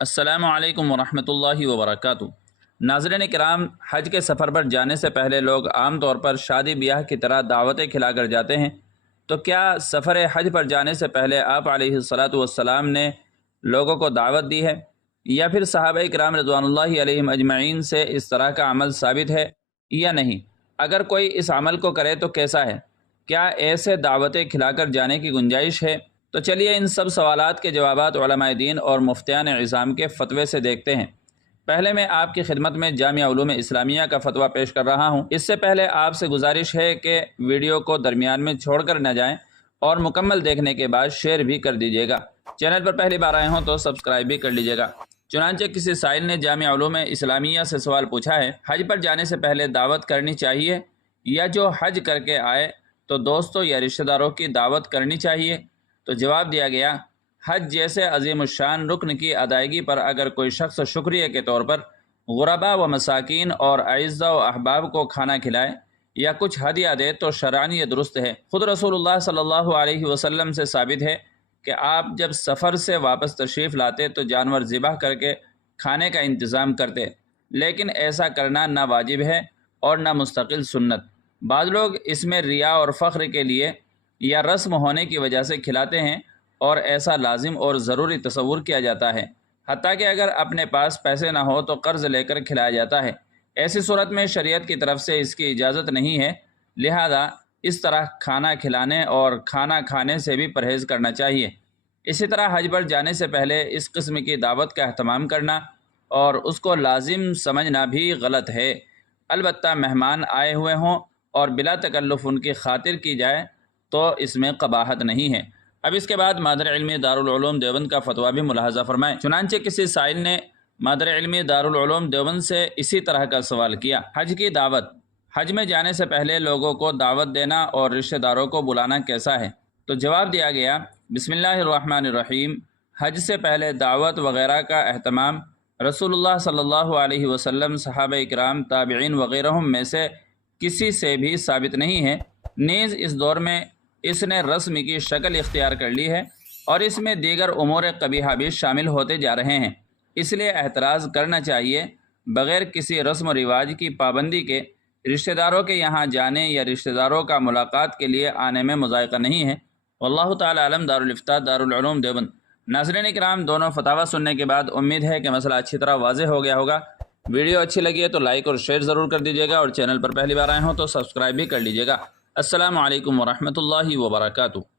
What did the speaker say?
السلام علیکم ورحمۃ اللہ وبرکاتہ۔ ناظرین کرام، حج کے سفر پر جانے سے پہلے لوگ عام طور پر شادی بیاہ کی طرح دعوتیں کھلا کر جاتے ہیں، تو کیا سفر حج پر جانے سے پہلے آپ علیہ الصلاۃ والسلام نے لوگوں کو دعوت دی ہے، یا پھر صحابہ کرام رضوان اللہ علیہم اجمعین سے اس طرح کا عمل ثابت ہے یا نہیں؟ اگر کوئی اس عمل کو کرے تو کیسا ہے؟ کیا ایسے دعوتیں کھلا کر جانے کی گنجائش ہے؟ تو چلیے ان سب سوالات کے جوابات علماء دین اور مفتیان عظام کے فتوے سے دیکھتے ہیں۔ پہلے میں آپ کی خدمت میں جامعہ علوم اسلامیہ کا فتویٰ پیش کر رہا ہوں۔ اس سے پہلے آپ سے گزارش ہے کہ ویڈیو کو درمیان میں چھوڑ کر نہ جائیں اور مکمل دیکھنے کے بعد شیئر بھی کر دیجیے گا۔ چینل پر پہلی بار آئے ہوں تو سبسکرائب بھی کر لیجیے گا۔ چنانچہ کسی سائل نے جامعہ علوم اسلامیہ سے سوال پوچھا ہے، حج پر جانے سے پہلے دعوت کرنی چاہیے یا جو حج کر کے آئے تو دوستوں یا رشتہ داروں کی دعوت کرنی چاہیے؟ تو جواب دیا گیا، حج جیسے عظیم الشان رکن کی ادائیگی پر اگر کوئی شخص شکریہ کے طور پر غرباء و مساکین اور اعزاء و احباب کو کھانا کھلائے یا کچھ ہدیہ دے تو شرعاً یہ درست ہے۔ خود رسول اللہ صلی اللہ علیہ وسلم سے ثابت ہے کہ آپ جب سفر سے واپس تشریف لاتے تو جانور ذبح کر کے کھانے کا انتظام کرتے، لیکن ایسا کرنا نہ واجب ہے اور نہ مستقل سنت۔ بعض لوگ اس میں ریا اور فخر کے لیے یا رسم ہونے کی وجہ سے کھلاتے ہیں، اور ایسا لازم اور ضروری تصور کیا جاتا ہے، حتیٰ کہ اگر اپنے پاس پیسے نہ ہو تو قرض لے کر کھلایا جاتا ہے۔ ایسی صورت میں شریعت کی طرف سے اس کی اجازت نہیں ہے، لہذا اس طرح کھانا کھلانے اور کھانا کھانے سے بھی پرہیز کرنا چاہیے۔ اسی طرح حج پر جانے سے پہلے اس قسم کی دعوت کا اہتمام کرنا اور اس کو لازم سمجھنا بھی غلط ہے، البتہ مہمان آئے ہوئے ہوں اور بلا تکلف ان کی خاطر کی جائے تو اس میں قباحت نہیں ہے۔ اب اس کے بعد مادر علمی دارالعلوم دیوبند کا فتویٰ بھی ملاحظہ فرمائیں۔ چنانچہ کسی سائل نے مادر علمی دارالعلوم دیوبند سے اسی طرح کا سوال کیا، حج کی دعوت، حج میں جانے سے پہلے لوگوں کو دعوت دینا اور رشتہ داروں کو بلانا کیسا ہے؟ تو جواب دیا گیا، بسم اللہ الرحمن الرحیم، حج سے پہلے دعوت وغیرہ کا اہتمام رسول اللہ صلی اللہ علیہ وسلم، صحابہ کرام، تابعین وغیرہ میں سے کسی سے بھی ثابت نہیں ہے۔ نیز اس دور میں اس نے رسم کی شکل اختیار کر لی ہے اور اس میں دیگر امور قبیحہ بھی شامل ہوتے جا رہے ہیں، اس لیے احتراز کرنا چاہیے۔ بغیر کسی رسم و رواج کی پابندی کے رشتہ داروں کے یہاں جانے یا رشتہ داروں کا ملاقات کے لیے آنے میں مذائقہ نہیں ہے۔ واللہ تعالی علم۔ دارالفتاح دارالعلوم دیوبند۔ ناظرین کرام، دونوں فتاوی سننے کے بعد امید ہے کہ مسئلہ اچھی طرح واضح ہو گیا ہوگا۔ ویڈیو اچھی لگی ہے تو لائک اور شیئر ضرور کر دیجیے گا، اور چینل پر پہلی بار آئے ہوں تو سبسکرائب بھی کر لیجیے گا۔ السلام علیکم ورحمۃ اللہ وبرکاتہ۔